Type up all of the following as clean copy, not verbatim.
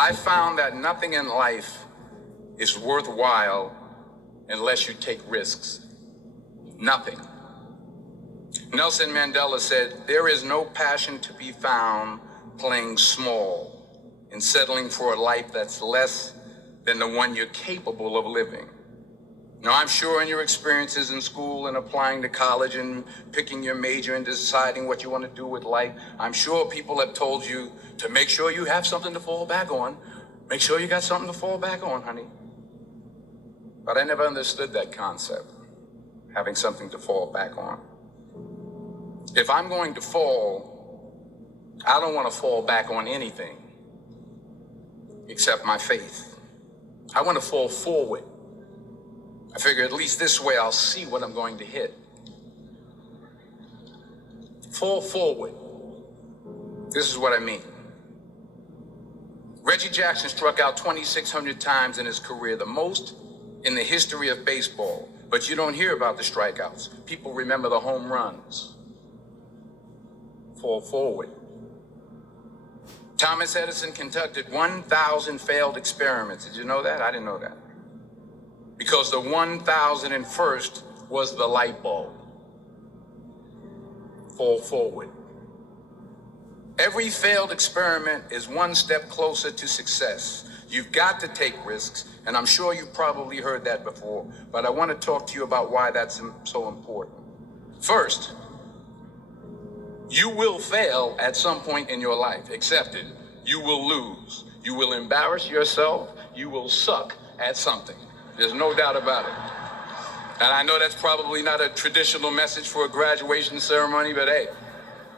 I found that nothing in life is worthwhile unless you take risks. Nothing. Nelson Mandela said, "There is no passion to be found playing small and settling for a life that's less than the one you're capable of living." Now, I'm sure in your experiences in school and applying to college and picking your major and deciding what you want to do with life, I'm sure people have told you to make sure you have something to fall back on. Make sure you got something to fall back on, honey. But I never understood that concept, having something to fall back on. If I'm going to fall, I don't want to fall back on anything except my faith. I want to fall forward. I figure at least this way I'll see what I'm going to hit. Fall forward. This is what I mean. Reggie Jackson struck out 2,600 times in his career, the most in the history of baseball. But you don't hear about the strikeouts. People remember the home runs. Fall forward. Thomas Edison conducted 1,000 failed experiments. Did you know that? I didn't know that. Because the 1,001st was the light bulb. Fall forward. Every failed experiment is one step closer to success. You've got to take risks, and I'm sure you've probably heard that before, but I want to talk to you about why that's so important. First, you will fail at some point in your life. Accept it. You will lose. You will embarrass yourself. You will suck at something. There's no doubt about it. And I know that's probably not a traditional message for a graduation ceremony, but hey,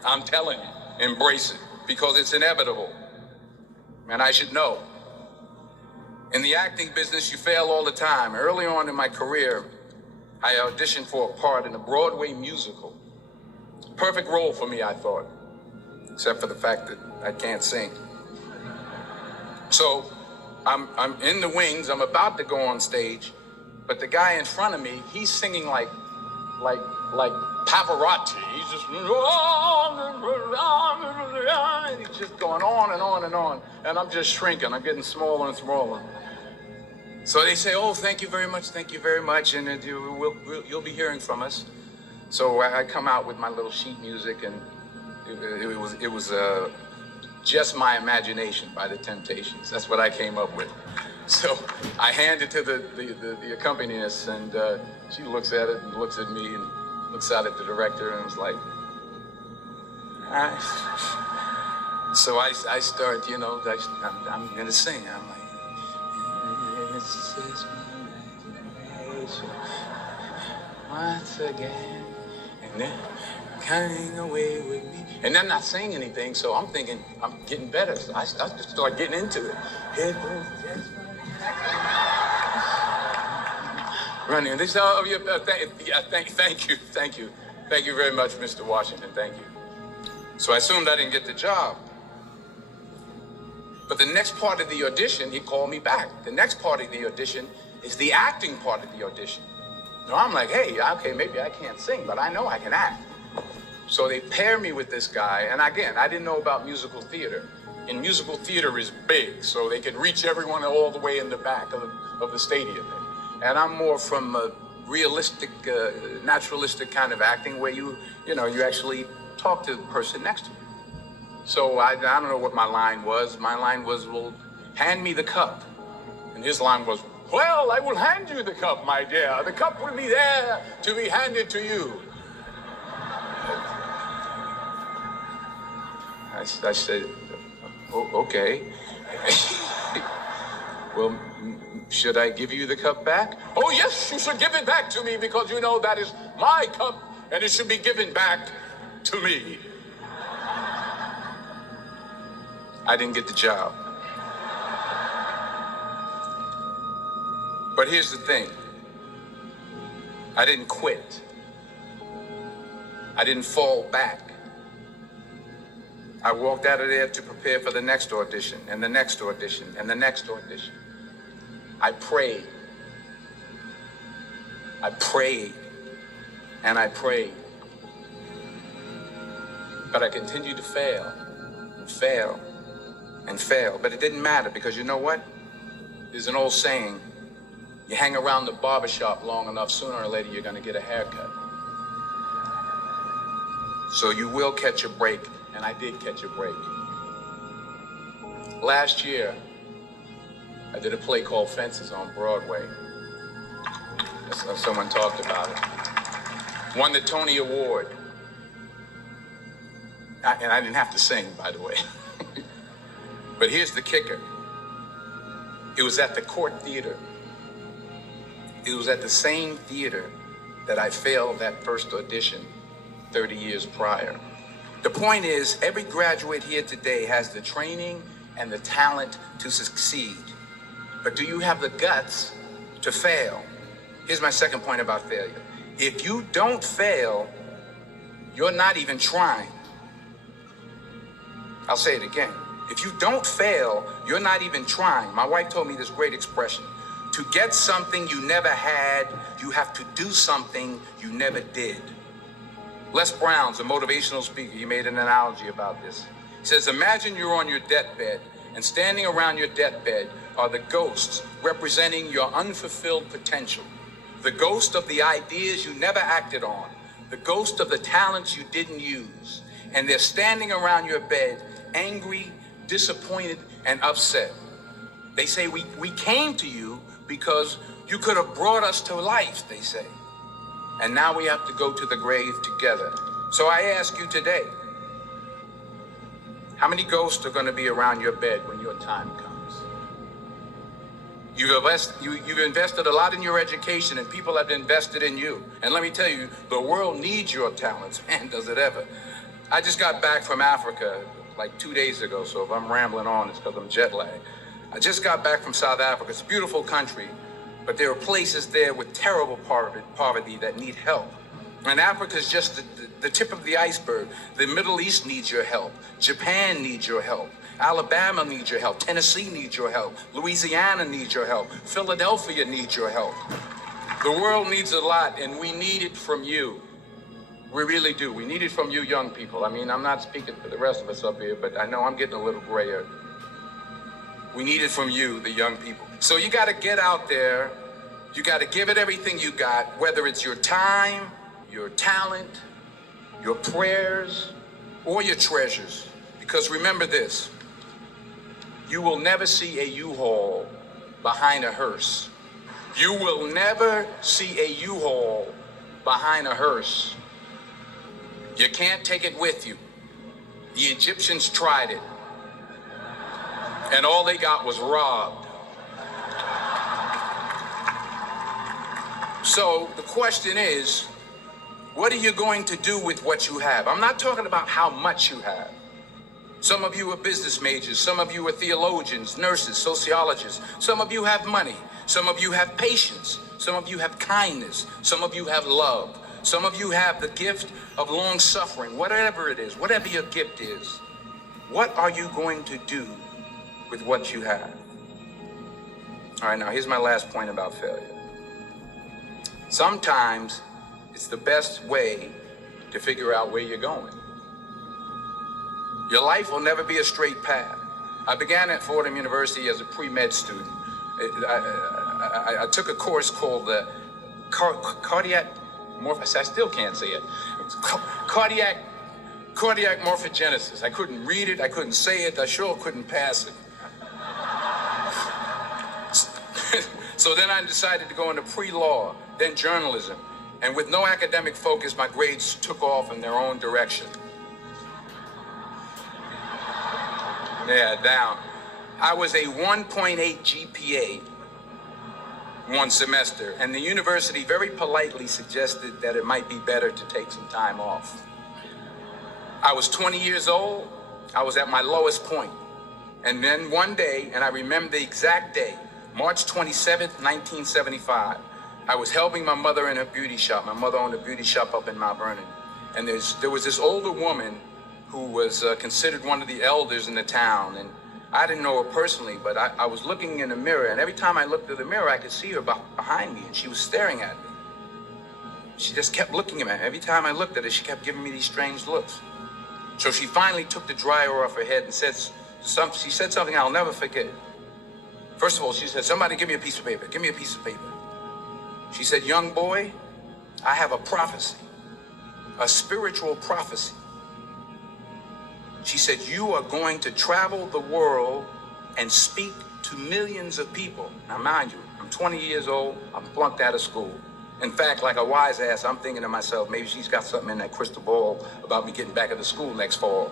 I'm telling you, embrace it, because it's inevitable. And I should know. In the acting business, you fail all the time. Early on in my career, I auditioned for a part in a Broadway musical. Perfect role for me, I thought, except for the fact that I can't sing. So I'm in the wings, I'm about to go on stage, but the guy in front of me, he's singing like Pavarotti. He's just, and he's just going on and on and on. And I'm just shrinking, I'm getting smaller and smaller. So they say, "Oh, thank you very much, and you'll be hearing from us." So I come out with my little sheet music, and it was Just My Imagination by the Temptations. That's what I came up with. So I hand it to the accompanist, and she looks at it and looks at me and looks out at the director and was like, So I start, I'm going to sing. I'm like, "This is my imagination once again, and then coming away with me." And I'm not saying anything, so I'm thinking I'm getting better. So I just start getting into it. It was just running. This thank you very much, Mr. Washington. Thank you. So I assumed I didn't get the job. But the next part of the audition, he called me back. The next part of the audition is the acting part of the audition. So I'm like, hey, okay, maybe I can't sing, but I know I can act. So they pair me with this guy, and again, I didn't know about musical theater. And musical theater is big, so they can reach everyone all the way in the back of the stadium. And I'm more from a realistic, naturalistic kind of acting where you actually talk to the person next to you. So I don't know what my line was. My line was, "Well, hand me the cup." And his line was, "Well, I will hand you the cup, my dear. The cup will be there to be handed to you." I said, "Oh, okay." "Well, should I give you the cup back?" "Oh, yes, you should give it back to me, because that is my cup, and it should be given back to me." I didn't get the job. But here's the thing. I didn't quit. I didn't fall back. I walked out of there to prepare for the next audition, and the next audition, and the next audition. I prayed. I prayed, and I prayed. But I continued to fail, and fail, and fail. But it didn't matter because you know what? There's an old saying, you hang around the barbershop long enough, sooner or later you're gonna get a haircut. So you will catch a break, and I did catch a break. Last year, I did a play called Fences on Broadway. Someone talked about it. Won the Tony Award. And I didn't have to sing, by the way. But here's the kicker. It was at the Court Theater. It was at the same theater that I failed that first audition 30 years prior. The point is, every graduate here today has the training and the talent to succeed. But do you have the guts to fail? Here's my second point about failure. If you don't fail, you're not even trying. I'll say it again. If you don't fail, you're not even trying. My wife told me this great expression. To get something you never had, you have to do something you never did. Les Brown's a motivational speaker. He made an analogy about this. He says, imagine you're on your deathbed, and standing around your deathbed are the ghosts representing your unfulfilled potential. The ghost of the ideas you never acted on. The ghost of the talents you didn't use. And they're standing around your bed, angry, disappointed, and upset. They say, we came to you because you could have brought us to life, they say. And now we have to go to the grave together. So I ask you today, how many ghosts are going to be around your bed when your time comes? You've invested a lot in your education, and people have invested in you. And let me tell you, the world needs your talents. Man, does it ever. I just got back from Africa like 2 days ago, so if I'm rambling on, it's because I'm jet lagged. I just got back from South Africa. It's a beautiful country, but there are places there with terrible poverty that need help. And Africa is just the tip of the iceberg. The Middle East needs your help. Japan needs your help. Alabama needs your help. Tennessee needs your help. Louisiana needs your help. Philadelphia needs your help. The world needs a lot, and we need it from you. We really do. We need it from you young people. I mean, I'm not speaking for the rest of us up here, but I know I'm getting a little grayer. We need it from you, the young people. So you got to get out there. You got to give it everything you got, whether it's your time, your talent, your prayers, or your treasures. Because remember this, you will never see a U-Haul behind a hearse. You will never see a U-Haul behind a hearse. You can't take it with you. The Egyptians tried it, and all they got was robbed. So the question is, what are you going to do with what you have? I'm not talking about how much you have. Some of you are business majors. Some of you are theologians, nurses, sociologists. Some of you have money. Some of you have patience. Some of you have kindness. Some of you have love. Some of you have the gift of long suffering. Whatever it is, whatever your gift is, what are you going to do with what you have? All right, now here's my last point about failure. Sometimes it's the best way to figure out where you're going. Your life will never be a straight path. I began at Fordham University as a pre-med student. I took a course called the cardiac I still can't say it. Cardiac morphogenesis. I couldn't read it. I couldn't say it. I sure couldn't pass it. So then I decided to go into pre-law, then journalism. And with no academic focus, my grades took off in their own direction. Yeah, down. I was a 1.8 GPA one semester, and the university very politely suggested that it might be better to take some time off. I was 20 years old. I was at my lowest point. And then one day, and I remember the exact day, March 27th, 1975, I was helping my mother in her beauty shop. My mother owned a beauty shop up in Mount Vernon. And there was this older woman who was considered one of the elders in the town. And I didn't know her personally, but I was looking in the mirror, and every time I looked at the mirror, I could see her behind me, and she was staring at me. She just kept looking at me. Every time I looked at her, she kept giving me these strange looks. So she finally took the dryer off her head and said She said something I'll never forget. First of all, she said, somebody give me a piece of paper. Give me a piece of paper. She said, young boy, I have a prophecy, a spiritual prophecy. She said, you are going to travel the world and speak to millions of people. Now, mind you, I'm 20 years old. I'm flunked out of school. In fact, like a wise ass, I'm thinking to myself, maybe she's got something in that crystal ball about me getting back into school next fall.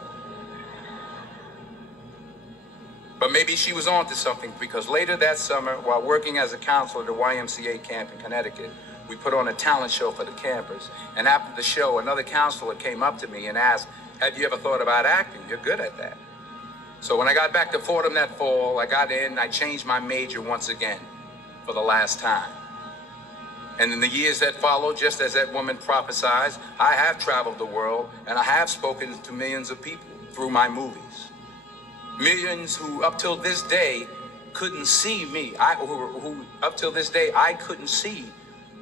But maybe she was on to something, because later that summer, while working as a counselor at the YMCA camp in Connecticut, we put on a talent show for the campers. And after the show, another counselor came up to me and asked, have you ever thought about acting? You're good at that. So when I got back to Fordham that fall, I got in and I changed my major once again for the last time. And in the years that followed, just as that woman prophesied, I have traveled the world and I have spoken to millions of people through my movies. Millions who up till this day couldn't see me. Who up till this day I couldn't see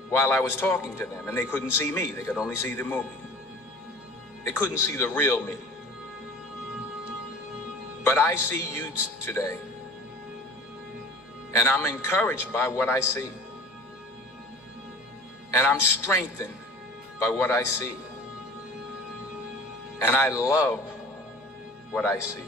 while I was talking to them, and they couldn't see me. They could only see the movie. They couldn't see the real me. But I see you today, and I'm encouraged by what I see. And I'm strengthened by what I see. And I love what I see.